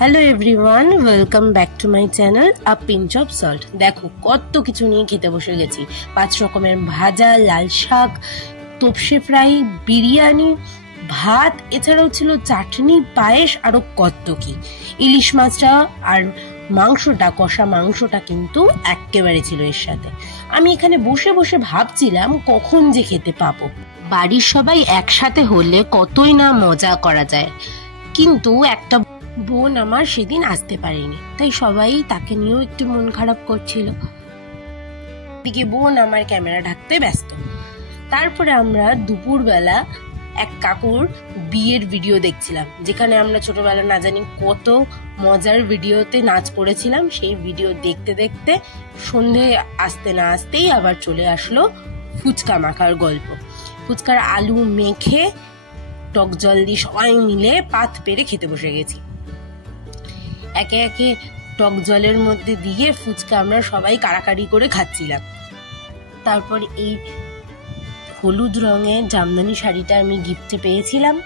Hello everyone, welcome back to my channel a pinch of salt. দেখো কত কিছু নিয়ে খেতে বসে গেছি। 5 রকমের ভাজা, লাল শাক, তোপসে ফ্রাই, বিরিয়ানি, ভাত, এছাড়াও ছিল চাটনি, পায়েস, আরো কত কি। ইলিশ মাছটা আর মাংসটা, কষা মাংসটা কিন্তু একেবারে ছিল এর সাথে। আমি এখানে বসে বসে ভাবছিলাম কখন যে খেতে পাবো। বাড়ির সবাই একসাথে হলে কতই না মজা করা যায়, কিন্তু একটা বোন আমার সেদিন আসতে পারেনি, তাই সবাই তাকে নিয়েও একটু মন খারাপ করছিল। দিকে বোন আমার ক্যামেরা ঢাকতে ব্যস্ত। তারপরে আমরা দুপুরবেলা এক কাকুর বিয়ের ভিডিও দেখছিলাম, যেখানে আমরা ছোটবেলা না জানি কত মজার ভিডিওতে নাচ করেছিলাম। সেই ভিডিও দেখতে দেখতে সন্ধে আসতে না আসতেই আবার চলে আসলো ফুচকা মাখার গল্প। ফুচকার আলু মেখে টক জল দিয়ে সবাই মিলে পাত পেরে খেতে বসে গেছি। একে একে টক জলের মধ্যে দিয়ে ফুচকা আমরা সবাই কাড়াকাড়ি করে খাচ্ছিলাম। তারপর এই হলুদ রঙের জামদানি শাড়িটা আমি গিফটে পেয়েছিলাম।